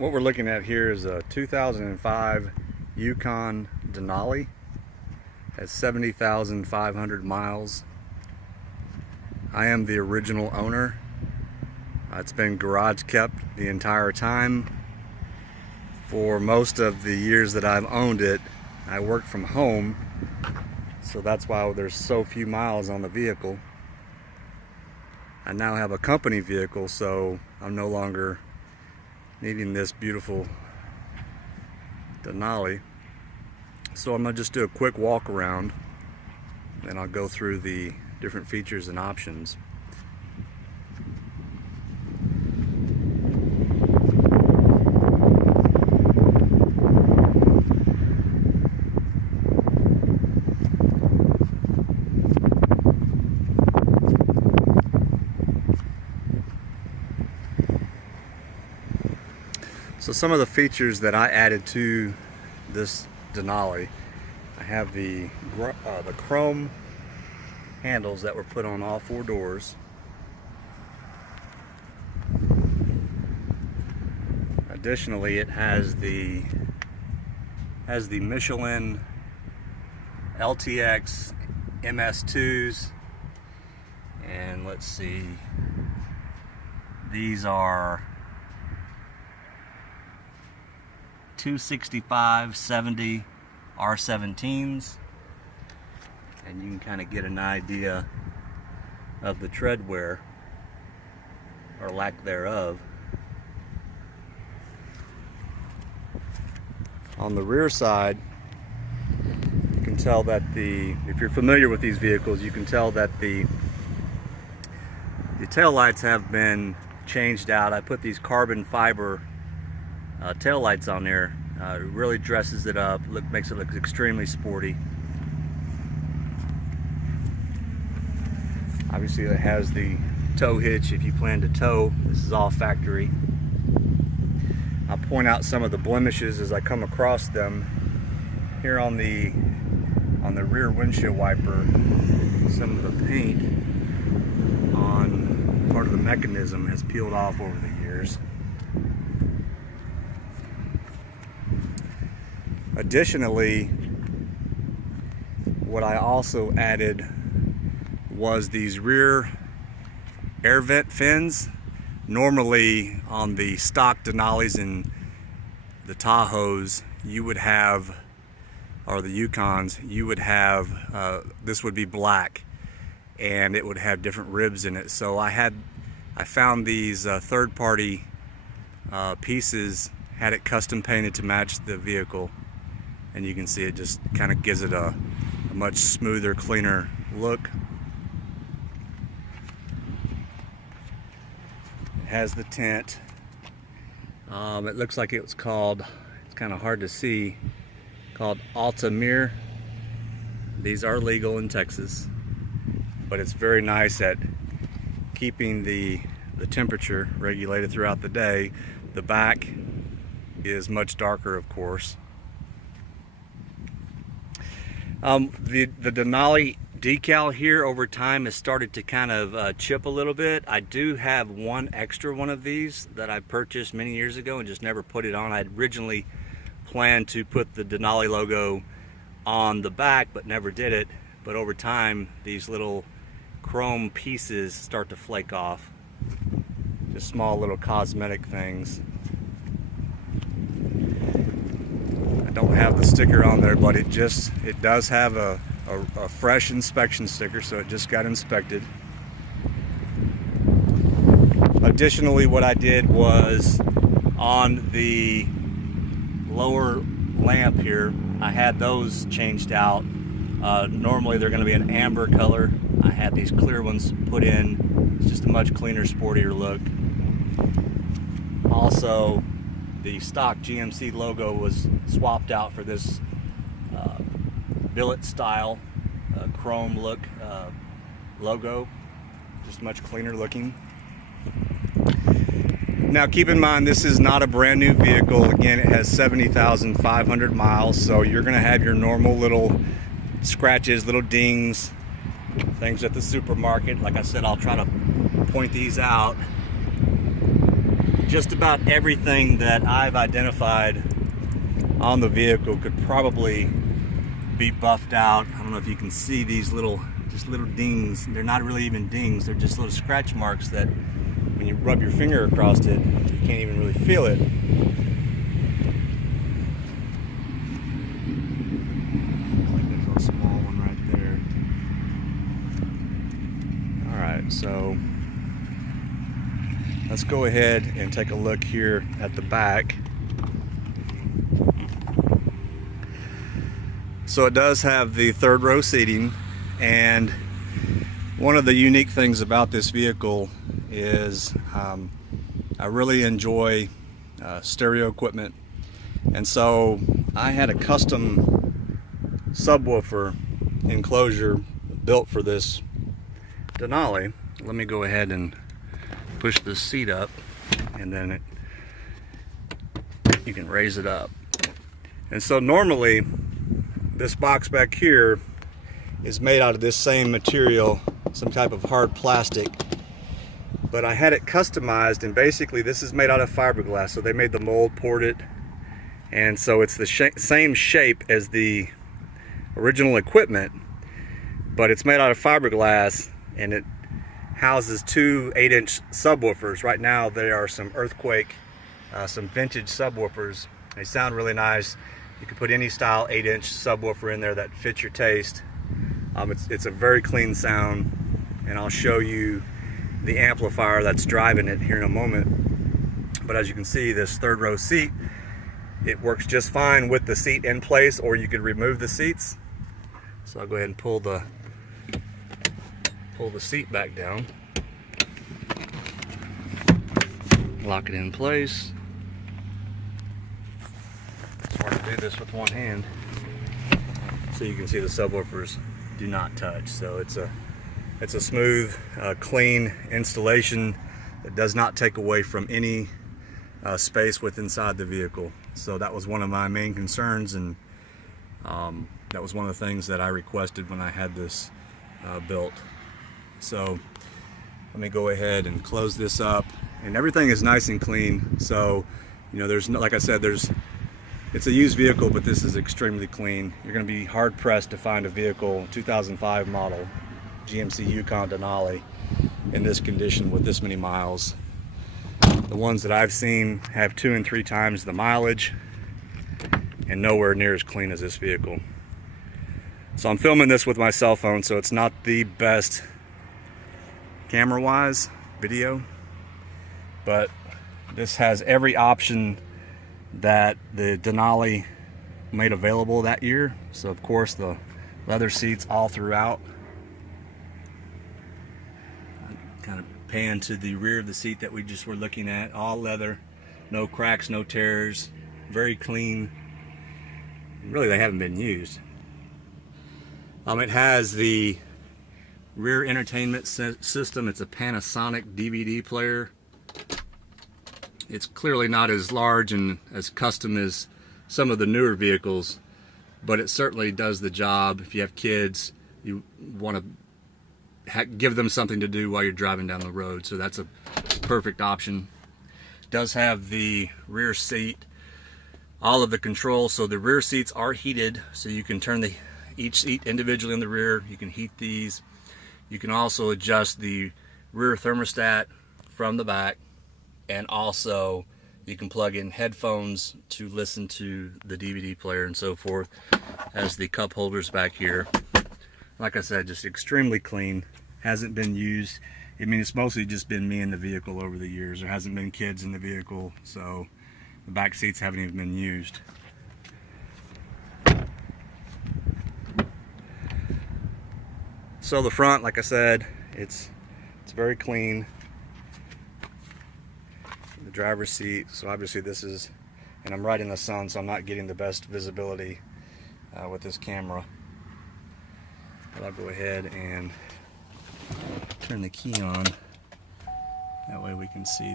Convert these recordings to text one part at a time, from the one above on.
What we're looking at here is a 2005 Yukon Denali. Has 70,500 miles. I am the original owner. It's been garage kept the entire time. For most of the years that I've owned it, I worked from home, so that's why there's so few miles on the vehicle. I now have a company vehicle, so I'm no longer needing this beautiful Denali. So I'm going to just do a quick walk around, and I'll go through the different features and options. So some of the features that I added to this Denali, I have the chrome handles that were put on all four doors. Additionally, it has the Michelin LTX MS2s, and let's see, these are 265/70 R17s, and you can kind of get an idea of the tread wear or lack thereof. On the rear side, you can tell that if you're familiar with these vehicles, you can tell that the tail lights have been changed out. I put these carbon fiber tail lights on there. It really dresses it up, makes it look extremely sporty. Obviously it has the tow hitch if you plan to tow. This is all factory. I'll point out some of the blemishes as I come across them. Here on the rear windshield wiper, some of the paint on part of the mechanism has peeled off over the years. Additionally, what I also added was these rear air vent fins. Normally on the stock Denalis and the Tahoes, you would have, or the Yukons, you would have, this would be black and it would have different ribs in it. So I found these third-party pieces, had it custom painted to match the vehicle. And you can see it just kind of gives it a much smoother, cleaner look. It has the tint. It looks like it was called, it's kind of hard to see, called Altamir. These are legal in Texas, but it's very nice at keeping the temperature regulated throughout the day. The back is much darker, of course. The Denali decal here over time has started to kind of chip a little bit. I do have one extra one of these that I purchased many years ago and just never put it on. I originally planned to put the Denali logo on the back but never did it. But over time, these little chrome pieces start to flake off. Just small little cosmetic things. I don't have the sticker on there, but it does have a fresh inspection sticker, so it just got inspected. Additionally, what I did was on the lower lamp here, I had those changed out. Normally they're going to be an amber color. I had these clear ones put in. It's just a much cleaner, sportier look. Also, the stock GMC logo was swapped out for this billet style chrome look logo. Just much cleaner looking. Now keep in mind, this is not a brand new vehicle. Again, it has 70,500 miles, so you're going to have your normal little scratches, little dings, things at the supermarket. Like I said, I'll try to point these out. just about everything that I've identified on the vehicle could probably be buffed out. I don't know if you can see these little dings. They're not really even dings, they're just little scratch marks that when you rub your finger across it, you can't even really feel it. Like there's a small one right there. Alright, so let's go ahead and take a look here at the back. So it does have the third row seating, and one of the unique things about this vehicle is I really enjoy stereo equipment, and so I had a custom subwoofer enclosure built for this Denali. Let me go ahead and push this seat up, and then you can raise it up. And so normally this box back here is made out of this same material, some type of hard plastic, but I had it customized, and basically this is made out of fiberglass. So they made the mold, poured it, and so it's the same shape as the original equipment, but it's made out of fiberglass, and it houses two 8-inch subwoofers. Right now there are some Earthquake, some vintage subwoofers. They sound really nice. You can put any style 8-inch subwoofer in there that fits your taste. It's a very clean sound, and I'll show you the amplifier that's driving it here in a moment. But as you can see, this third row seat, it works just fine with the seat in place, or you could remove the seats. So I'll go ahead and pull the seat back down, lock it in place. It's hard to do this with one hand. So you can see the subwoofers do not touch. So it's a smooth, clean installation that does not take away from any space inside the vehicle. So that was one of my main concerns, and that was one of the things that I requested when I had this built. So let me go ahead and close this up, and everything is nice and clean. So, you know, there's no, like I said, it's a used vehicle, but this is extremely clean. You're going to be hard pressed to find a vehicle, 2005 model GMC Yukon Denali, in this condition with this many miles. The ones that I've seen have 2 and 3 times the mileage, and nowhere near as clean as this vehicle. So I'm filming this with my cell phone, so it's not the best camera wise video, but this has every option that the Denali made available that year. So of course the leather seats all throughout. Kind of pan to the rear of the seat that we just were looking at, all leather, no cracks, no tears, very clean. Really, they haven't been used. It has the rear entertainment system. It's a Panasonic DVD player. It's clearly not as large and as custom as some of the newer vehicles, but it certainly does the job. If you have kids, you want to give them something to do while you're driving down the road, so that's a perfect option. It does have the rear seat, all of the controls, so the rear seats are heated, so you can turn each seat individually in the rear. You can heat these. You can also adjust the rear thermostat from the back, and also you can plug in headphones to listen to the DVD player and so forth, as the cup holders back here. Like I said, just extremely clean. Hasn't been used. I mean, it's mostly just been me in the vehicle over the years. There hasn't been kids in the vehicle, so the back seats haven't even been used. So the front, like I said, it's very clean. The driver's seat, so obviously this is, and I'm right in the sun, so I'm not getting the best visibility with this camera. But I'll go ahead and turn the key on. That way we can see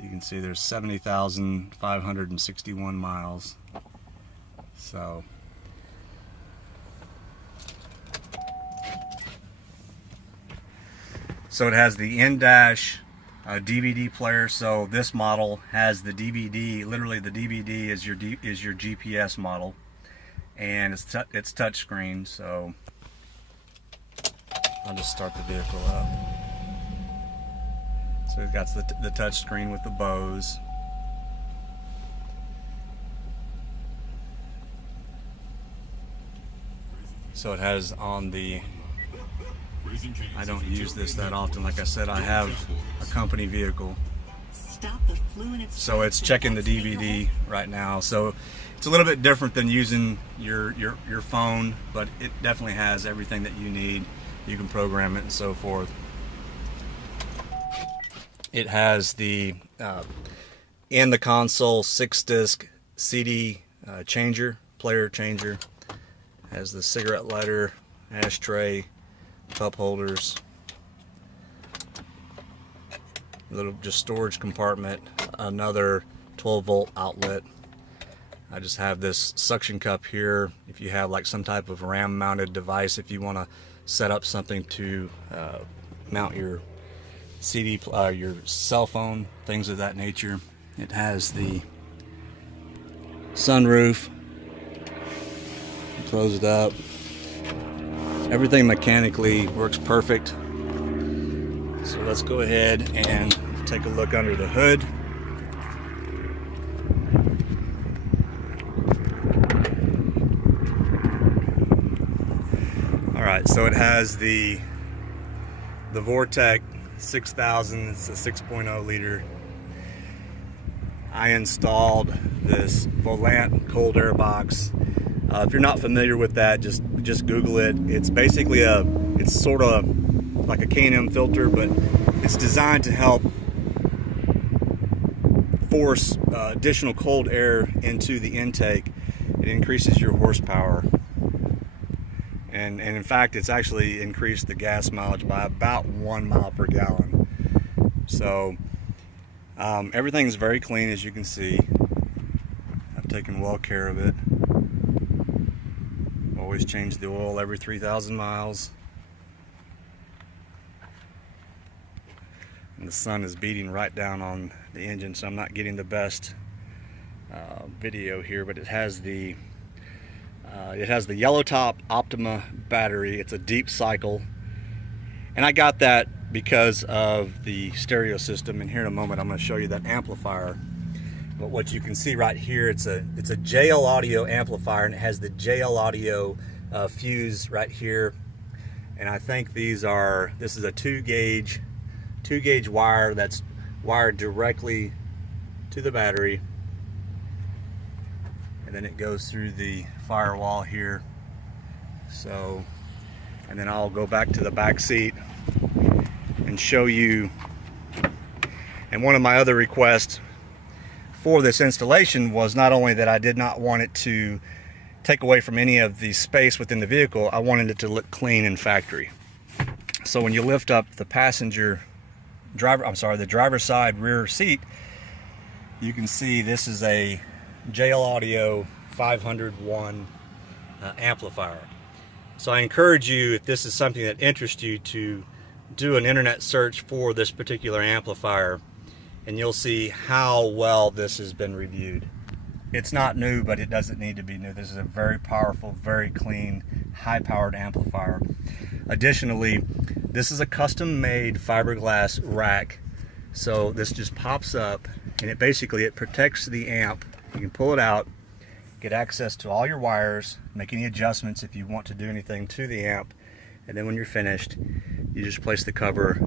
you can see there's 70,561 miles. So So it has the in-dash DVD player. So this model has the DVD. Literally, the DVD is your GPS model, and it's touchscreen. So I'll just start the vehicle up. So it got the touchscreen with the Bose. So it has on the, I don't use this that often. Like I said, I have a company vehicle. So it's checking the DVD right now. So it's a little bit different than using your phone, but it definitely has everything that you need. You can program it and so forth. It has the in the console 6-disc CD player changer. Has the cigarette lighter, ashtray, cup holders, little just storage compartment, another 12-volt outlet. I just have this suction cup here if you have like some type of RAM mounted device, if you want to set up something to mount your CD, your cell phone, things of that nature. It has the sunroof. Close it up. Everything mechanically works perfect. So let's go ahead and take a look under the hood. All right, so it has the Vortec 6000. It's a 6.0 liter. I installed this Volant cold air box. If you're not familiar with that, just Google it. It's basically it's sort of like a K&M filter, but it's designed to help force additional cold air into the intake. It increases your horsepower. And in fact, it's actually increased the gas mileage by about 1 mile per gallon. So everything's very clean, as you can see. I've taken well care of it. Always change the oil every 3,000 miles. And the sun is beating right down on the engine, so I'm not getting the best video here, but it has the yellow top Optima battery. It's a deep cycle, and I got that because of the stereo system, and here in a moment I'm going to show you that amplifier. But what you can see right here, it's a JL Audio amplifier, and it has the JL Audio fuse right here. And I think this is a 2 gauge wire that's wired directly to the battery, and then it goes through the firewall here. So, and then I'll go back to the back seat and show you. And one of my other requests for this installation was not only that I did not want it to take away from any of the space within the vehicle, I wanted it to look clean and factory. So when you lift up the the driver's side rear seat, you can see this is a JL Audio 501 amplifier. So I encourage you, if this is something that interests you, to do an internet search for this particular amplifier, and you'll see how well this has been reviewed. It's not new, but it doesn't need to be new. This is a very powerful, very clean, high-powered amplifier. Additionally, this is a custom-made fiberglass rack. So this just pops up, and it protects the amp. You can pull it out, get access to all your wires, make any adjustments if you want to do anything to the amp, and then when you're finished, you just place the cover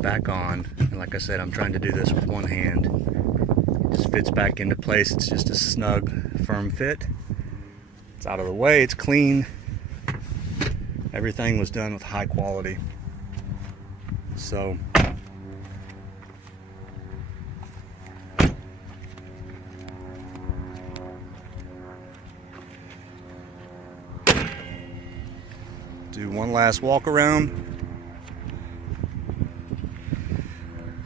back on. And like I said, I'm trying to do this with one hand. It just fits back into place. It's just a snug, firm fit. It's out of the way, it's clean. Everything was done with high quality. So do one last walk around.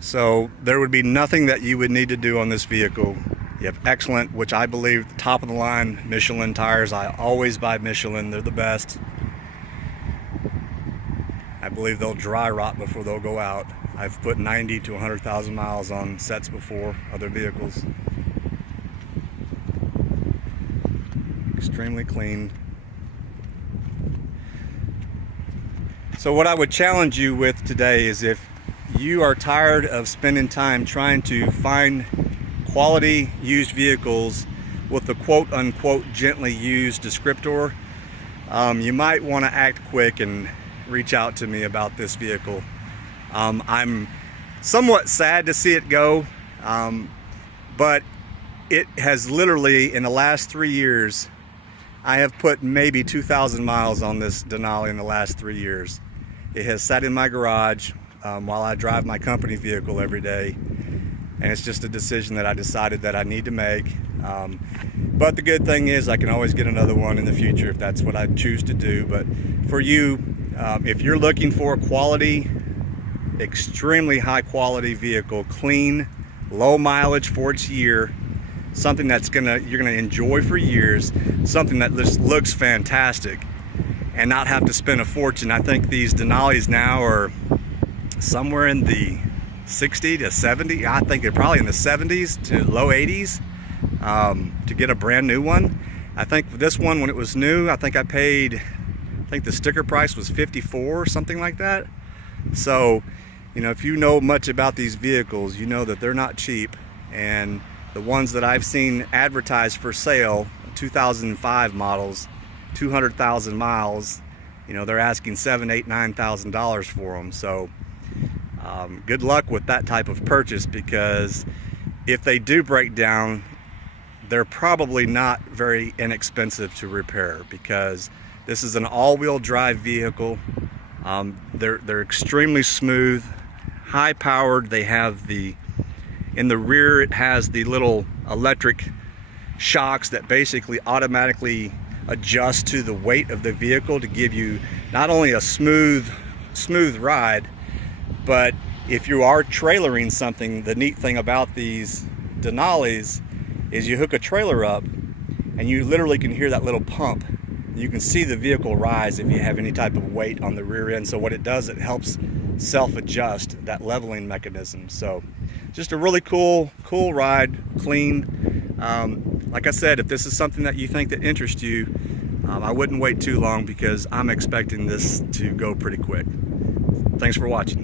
So there would be nothing that you would need to do on this vehicle. You have excellent, which I believe, top of the line Michelin tires. I always buy Michelin, they're the best. I believe they'll dry rot before they'll go out. I've put 90 to 100,000 miles on sets before, other vehicles. Extremely clean. So what I would challenge you with today is, if you are tired of spending time trying to find quality used vehicles with the quote-unquote gently used descriptor, you might want to act quick and reach out to me about this vehicle. I'm somewhat sad to see it go, but it has literally, in the last 3 years, I have put maybe 2,000 miles on this Denali in the last 3 years. It has sat in my garage while I drive my company vehicle every day, and it's just a decision that I decided that I need to make. But the good thing is I can always get another one in the future if that's what I choose to do. But for you, if you're looking for a quality, extremely high quality vehicle, clean, low mileage for its year, something that's you're gonna enjoy for years, something that just looks fantastic, and not have to spend a fortune. I think these Denalis now are somewhere in the 60 to 70. I think they're probably in the 70s to low 80s to get a brand new one. I think this one, when it was new, I think the sticker price was 54, something like that. So, you know, if you know much about these vehicles, you know that they're not cheap. And the ones that I've seen advertised for sale, 2005 models, 200,000 miles, you know, they're asking $7,000, $8,000, $9,000 for them. So good luck with that type of purchase, because if they do break down, they're probably not very inexpensive to repair, because this is an all-wheel drive vehicle. They're extremely smooth, high powered. They have in the rear, it has the little electric shocks that basically automatically adjust to the weight of the vehicle to give you not only a smooth ride, but if you are trailering something, the neat thing about these Denalis is you hook a trailer up and you literally can hear that little pump. You can see the vehicle rise if you have any type of weight on the rear end. So what it does, it helps self-adjust that leveling mechanism. So just a really cool ride, clean. Like I said, if this is something that you think that interests you, I wouldn't wait too long, because I'm expecting this to go pretty quick. Thanks for watching.